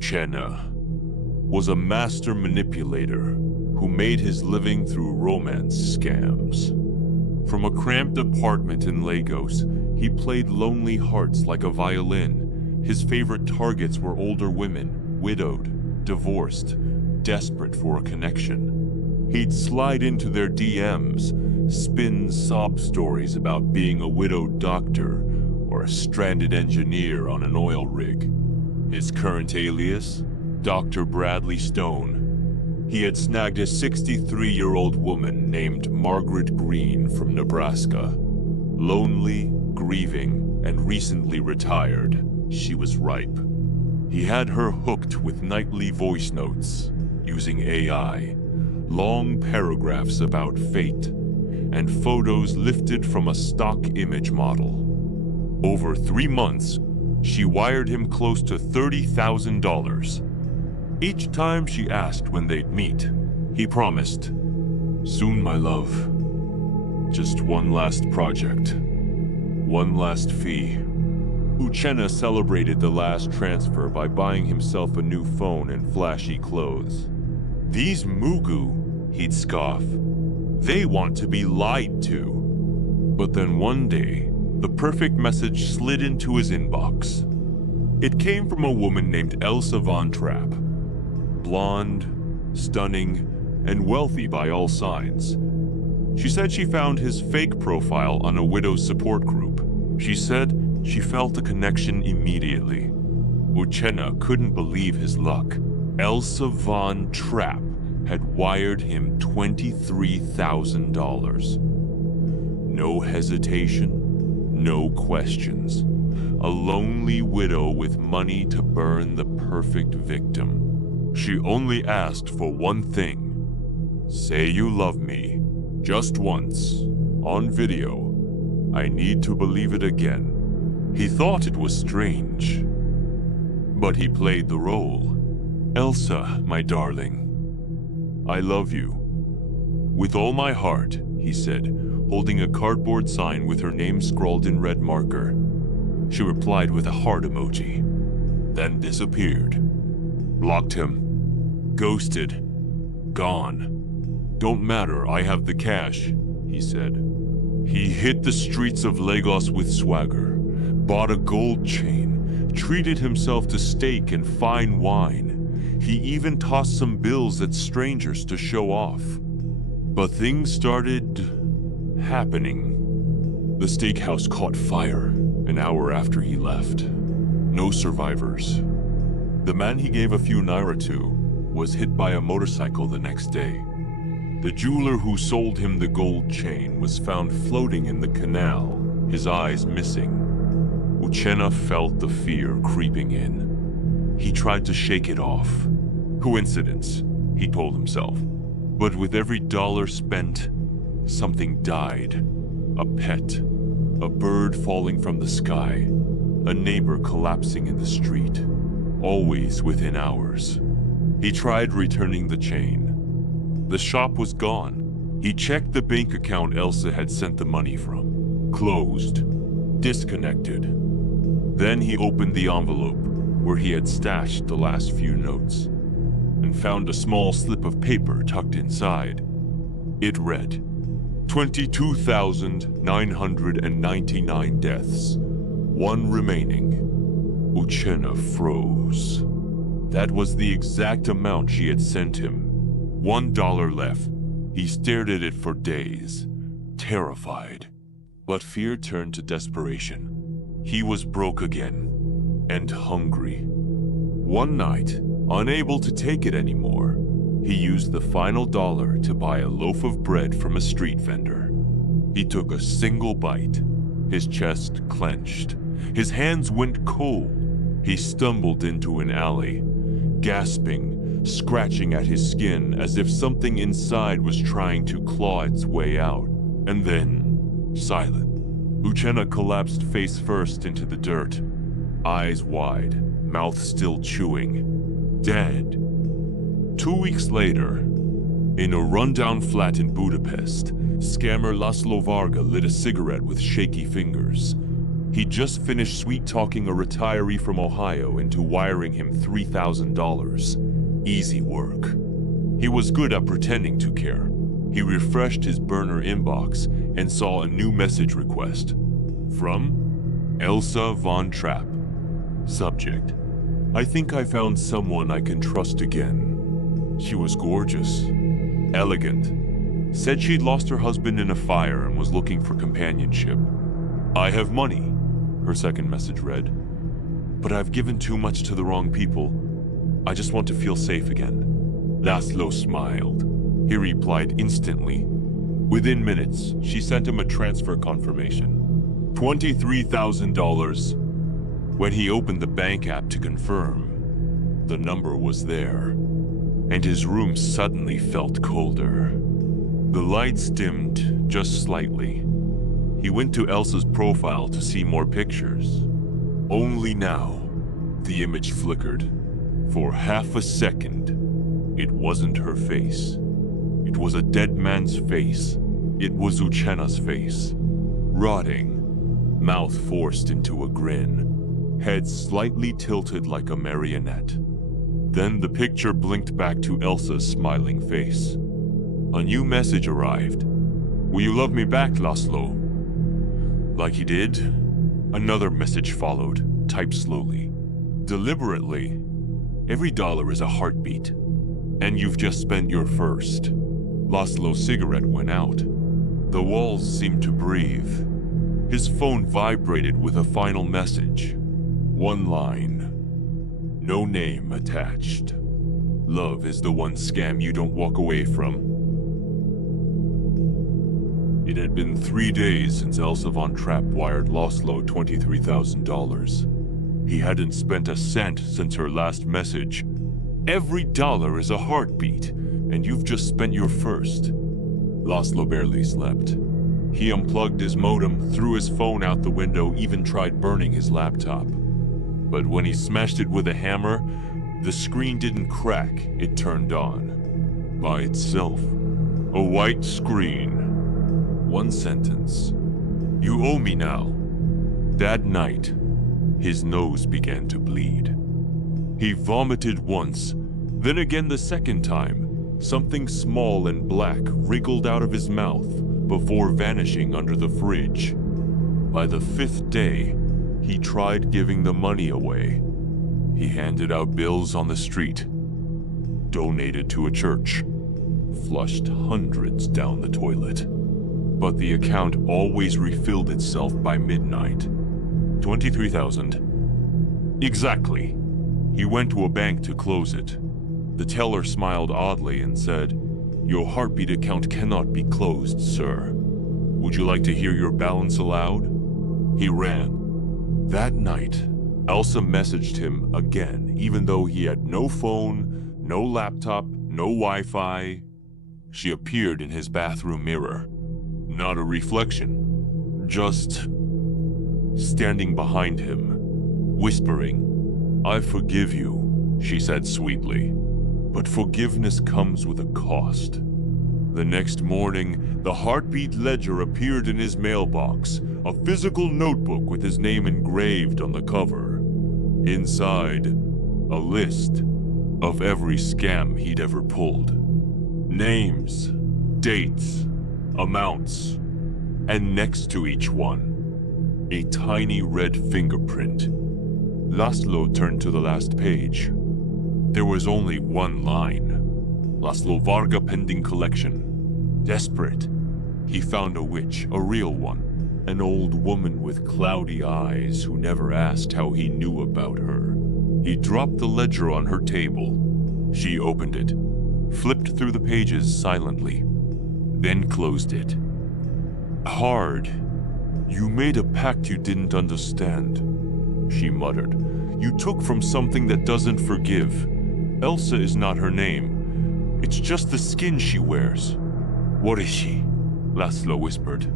Uchenna was a master manipulator who made his living through romance scams. From a cramped apartment in Lagos, he played lonely hearts like a violin. His favorite targets were older women, widowed, divorced, desperate for a connection. He'd slide into their DMs, spin sob stories about being a widowed doctor or a stranded engineer on an oil rig. His current alias? Dr. Bradley Stone. He had snagged a 63-year-old woman named Margaret Green from Nebraska. Lonely, grieving, and recently retired, she was ripe. He had her hooked with nightly voice notes using AI, long paragraphs about fate, and photos lifted from a stock image model. Over 3 months, she wired him close to $30,000. Each time she asked when they'd meet, he promised, "Soon, my love. Just one last project. One last fee." Uchenna celebrated the last transfer by buying himself a new phone and flashy clothes. "These Mugu," he'd scoff. "They want to be lied to." But then one day, the perfect message slid into his inbox. It came from a woman named Elsa Von Trapp. Blonde, stunning, and wealthy by all signs. She said she found his fake profile on a widow's support group. She said she felt a connection immediately. Uchenna couldn't believe his luck. Elsa Von Trapp had wired him $23,000. No hesitation, no questions. A lonely widow with money to burn the perfect victim. She only asked for one thing. "Say you love me, just once, on video. I need to believe it again." He thought it was strange, but he played the role. "Elsa, my darling, I love you. With all my heart," he said, holding a cardboard sign with her name scrawled in red marker. She replied with a heart emoji, then disappeared. Blocked him. Ghosted. Gone. "Don't matter, I have the cash," he said. He hit the streets of Lagos with swagger, bought a gold chain, treated himself to steak and fine wine. He even tossed some bills at strangers to show off. But things started happening. The steakhouse caught fire an hour after he left. No survivors. The man he gave a few naira to was hit by a motorcycle the next day. The jeweler who sold him the gold chain was found floating in the canal, his eyes missing. Uchenna felt the fear creeping in. He tried to shake it off. Coincidence, he told himself. But with every dollar spent, something died. A pet, a bird falling from the sky, a neighbor collapsing in the street, always within hours. He tried returning the chain. The shop was gone. He checked the bank account Elsa had sent the money from. Closed. Disconnected. Then he opened the envelope where he had stashed the last few notes and found a small slip of paper tucked inside. It read, 22,999 deaths, 1 remaining. Uchenna froze. That was the exact amount she had sent him. $1 left. He stared at it for days, terrified. But fear turned to desperation. He was broke again, and hungry. One night, unable to take it anymore, he used the final dollar to buy a loaf of bread from a street vendor. He took a single bite. His chest clenched. His hands went cold. He stumbled into an alley, gasping, scratching at his skin as if something inside was trying to claw its way out. And then, silent. Uchenna collapsed face first into the dirt, eyes wide, mouth still chewing. Dead. 2 weeks later, in a rundown flat in Budapest, scammer Laszlo Varga lit a cigarette with shaky fingers. He'd just finished sweet-talking a retiree from Ohio into wiring him $3,000. Easy work. He was good at pretending to care. He refreshed his burner inbox and saw a new message request. From Elsa Von Trapp. Subject: I think I found someone I can trust again. She was gorgeous, elegant, said she'd lost her husband in a fire and was looking for companionship. I have money, her second message read, but I've given too much to the wrong people. I just want to feel safe again. Laszlo smiled. He replied instantly. Within minutes, she sent him a transfer confirmation. $23,000. When he opened the bank app to confirm, the number was there, and his room suddenly felt colder. The lights dimmed just slightly. He went to Elsa's profile to see more pictures. Only now, the image flickered. For half a second, it wasn't her face. It was a dead man's face. It was Uchena's face. Rotting, mouth forced into a grin, head slightly tilted like a marionette. Then the picture blinked back to Elsa's smiling face. A new message arrived. Will you love me back, Laszlo? Like he did, another message followed, typed slowly. Deliberately, every dollar is a heartbeat, and you've just spent your first. Laszlo's cigarette went out. The walls seemed to breathe. His phone vibrated with a final message. One line. No name attached. Love is the one scam you don't walk away from. It had been 3 days since Elsa Von Trapp wired Laszlo $23,000. He hadn't spent a cent since her last message. Every dollar is a heartbeat, and you've just spent your first. Laszlo barely slept. He unplugged his modem, threw his phone out the window, even tried burning his laptop. But when he smashed it with a hammer, the screen didn't crack, it turned on. By itself. A white screen. One sentence. You owe me now. That night, his nose began to bleed. He vomited once, then again the second time. Something small and black wriggled out of his mouth before vanishing under the fridge. By the 5th day, he tried giving the money away. He handed out bills on the street, donated to a church, flushed hundreds down the toilet. But the account always refilled itself by midnight. 23,000. Exactly. He went to a bank to close it. The teller smiled oddly and said, Your heartbeat account cannot be closed, sir. Would you like to hear your balance aloud? He ran. That night, Elsa messaged him again, even though he had no phone, no laptop, no Wi-Fi. She appeared in his bathroom mirror. Not a reflection, just standing behind him, whispering, I forgive you, she said sweetly, but forgiveness comes with a cost. The next morning, the heartbeat ledger appeared in his mailbox, a physical notebook with his name engraved on the cover. Inside, a list of every scam he'd ever pulled. Names, dates, amounts, and next to each one, a tiny red fingerprint. Laszlo turned to the last page. There was only one line. Laszlo Varga pending collection. Desperate, he found a witch, a real one, an old woman with cloudy eyes who never asked how he knew about her. He dropped the ledger on her table. She opened it, flipped through the pages silently, then closed it. Hard. You made a pact you didn't understand, she muttered. You took from something that doesn't forgive. Elsa is not her name. It's just the skin she wears. What is she? Laszlo whispered.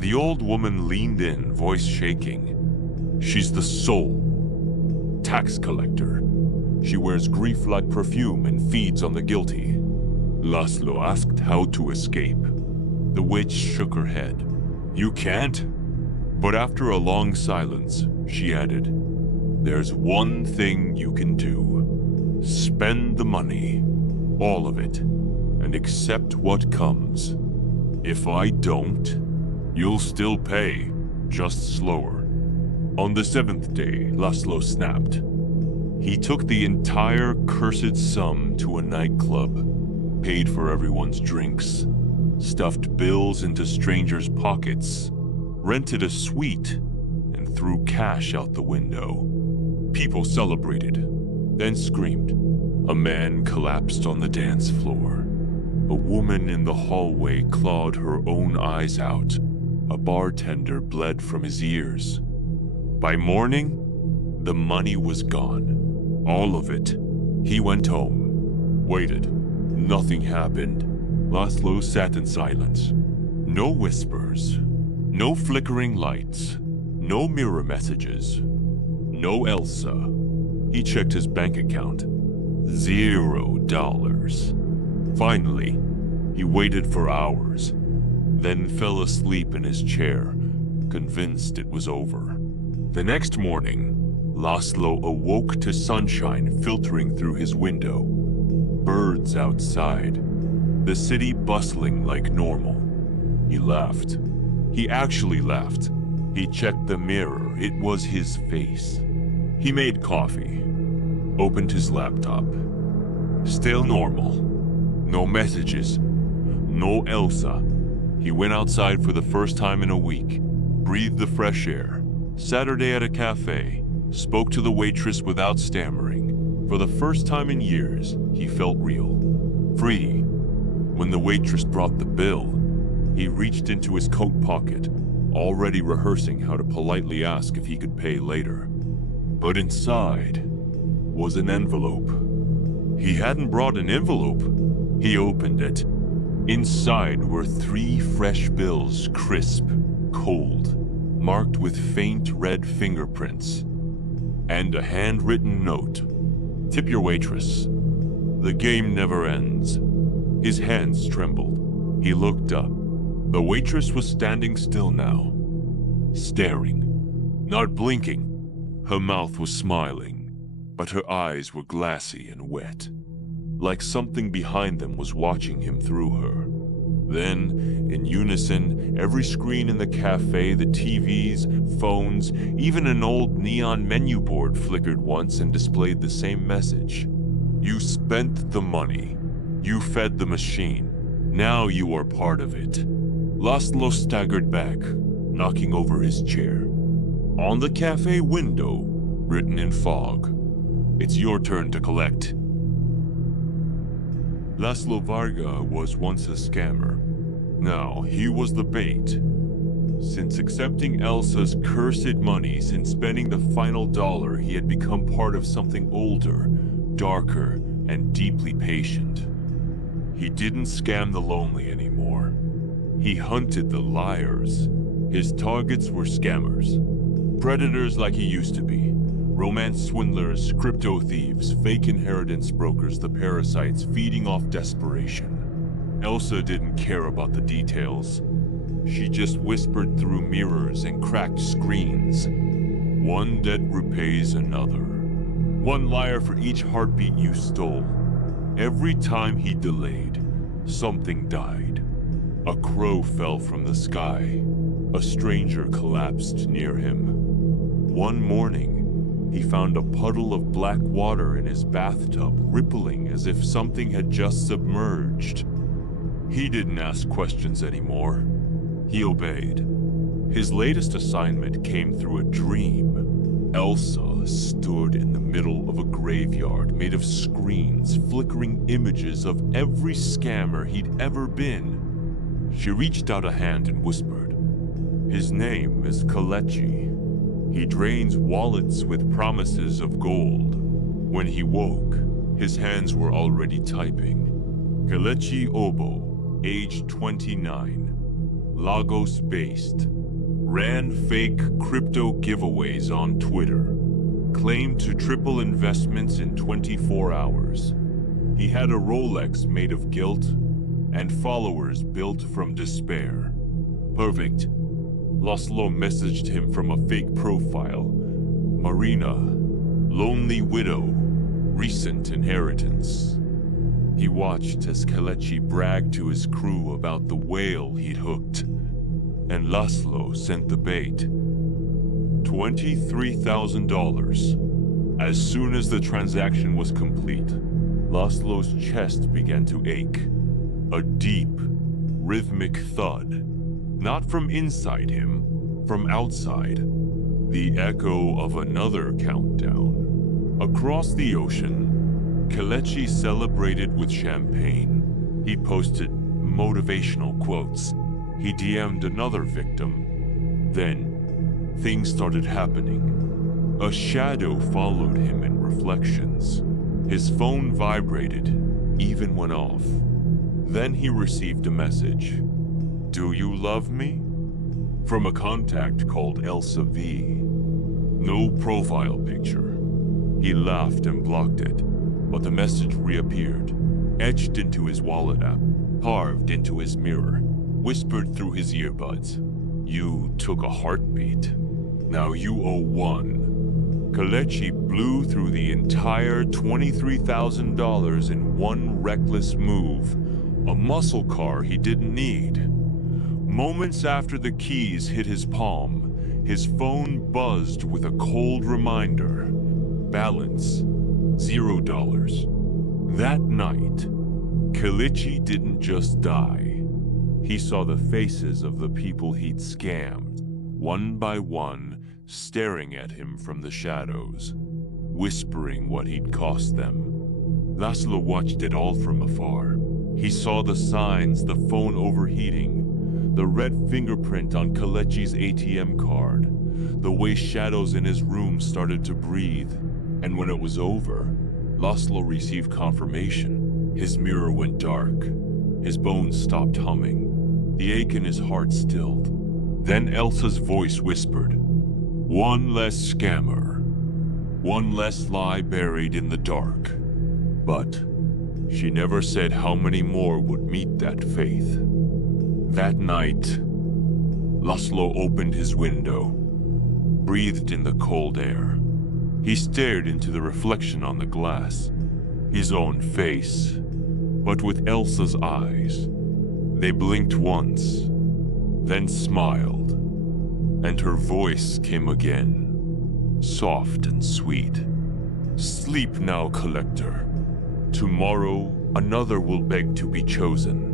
The old woman leaned in, voice shaking. She's the soul. Tax collector. She wears grief like perfume and feeds on the guilty. Laszlo asked how to escape. The witch shook her head. You can't? But after a long silence, she added, "There's one thing you can do. Spend the money, all of it, and accept what comes. If I don't, you'll still pay, just slower." On the 7th day, Laszlo snapped. He took the entire cursed sum to a nightclub, paid for everyone's drinks, stuffed bills into strangers' pockets, rented a suite, and threw cash out the window. People celebrated, then screamed. A man collapsed on the dance floor. A woman in the hallway clawed her own eyes out. A bartender bled from his ears. By morning, the money was gone. All of it. He went home. Waited. Nothing happened. Laszlo sat in silence. No whispers. No flickering lights. No mirror messages. No Elsa. He checked his bank account. $0. Finally, he waited for hours, then fell asleep in his chair, convinced it was over. The next morning, Laszlo awoke to sunshine filtering through his window. Birds outside. The city bustling like normal. He laughed. He actually laughed. He checked the mirror. It was his face. He made coffee. Opened his laptop. Still normal. No messages. No Elsa. He went outside for the first time in a week. Breathed the fresh air. Saturday at a cafe. Spoke to the waitress without stammering. For the first time in years, he felt real. Free. When the waitress brought the bill, he reached into his coat pocket, already rehearsing how to politely ask if he could pay later. But inside was an envelope. He hadn't brought an envelope. He opened it. Inside were 3 fresh bills, crisp, cold, marked with faint red fingerprints, and a handwritten note. "Tip your waitress. The game never ends." His hands trembled. He looked up. The waitress was standing still now, staring, not blinking. Her mouth was smiling, but her eyes were glassy and wet, like something behind them was watching him through her. Then, in unison, every screen in the cafe, the TVs, phones, even an old neon menu board flickered once and displayed the same message. "You spent the money. You fed the machine. Now you are part of it." Laszlo staggered back, knocking over his chair. On the cafe window, written in fog, "It's your turn to collect." Laszlo Varga was once a scammer. Now he was the bait. Since accepting Elsa's cursed money, since spending the final dollar, he had become part of something older, darker, and deeply patient. He didn't scam the lonely anymore. He hunted the liars. His targets were scammers. Predators like he used to be. Romance swindlers, crypto thieves, fake inheritance brokers, the parasites feeding off desperation. Elsa didn't care about the details. She just whispered through mirrors and cracked screens. One debt repays another. One liar for each heartbeat you stole. Every time he delayed, something died. A crow fell from the sky. A stranger collapsed near him. One morning, he found a puddle of black water in his bathtub, rippling as if something had just submerged. He didn't ask questions anymore. He obeyed. His latest assignment came through a dream. Elsa stood in the middle of a graveyard made of screens, flickering images of every scammer he'd ever been. She reached out a hand and whispered, "His name is Kelechi. He drains wallets with promises of gold." When he woke, his hands were already typing. Kelechi Obo, age 29, Lagos-based, ran fake crypto giveaways on Twitter, claimed to triple investments in 24 hours. He had a Rolex made of guilt and followers built from despair. Perfect. Laszlo messaged him from a fake profile. Marina, lonely widow, recent inheritance. He watched as Kelechi bragged to his crew about the whale he'd hooked, and Laszlo sent the bait. $23,000. As soon as the transaction was complete, Laszlo's chest began to ache. A deep, rhythmic thud. Not from inside him, from outside. The echo of another countdown. Across the ocean, Kelechi celebrated with champagne. He posted motivational quotes. He DM'd another victim. Then, things started happening. A shadow followed him in reflections. His phone vibrated, even went off. Then he received a message. "Do you love me?" From a contact called Elsa V. No profile picture. He laughed and blocked it, but the message reappeared, etched into his wallet app, carved into his mirror, whispered through his earbuds. "You took a heartbeat. Now you owe one." Kelechi blew through the entire $23,000 in one reckless move, a muscle car he didn't need. Moments after the keys hit his palm, his phone buzzed with a cold reminder. Balance, $0. That night, Kelechi didn't just die. He saw the faces of the people he'd scammed, one by one, staring at him from the shadows, whispering what he'd cost them. Laszlo watched it all from afar. He saw the signs, the phone overheating, the red fingerprint on Kelechi's ATM card, the way shadows in his room started to breathe. And when it was over, Laszlo received confirmation. His mirror went dark. His bones stopped humming. The ache in his heart stilled. Then Elsa's voice whispered, "One less scammer. One less lie buried in the dark." But she never said how many more would meet that faith. That night, Laszlo opened his window, breathed in the cold air. He stared into the reflection on the glass, his own face, but with Elsa's eyes. They blinked once, then smiled, and her voice came again, soft and sweet. "Sleep now, collector. Tomorrow, another will beg to be chosen."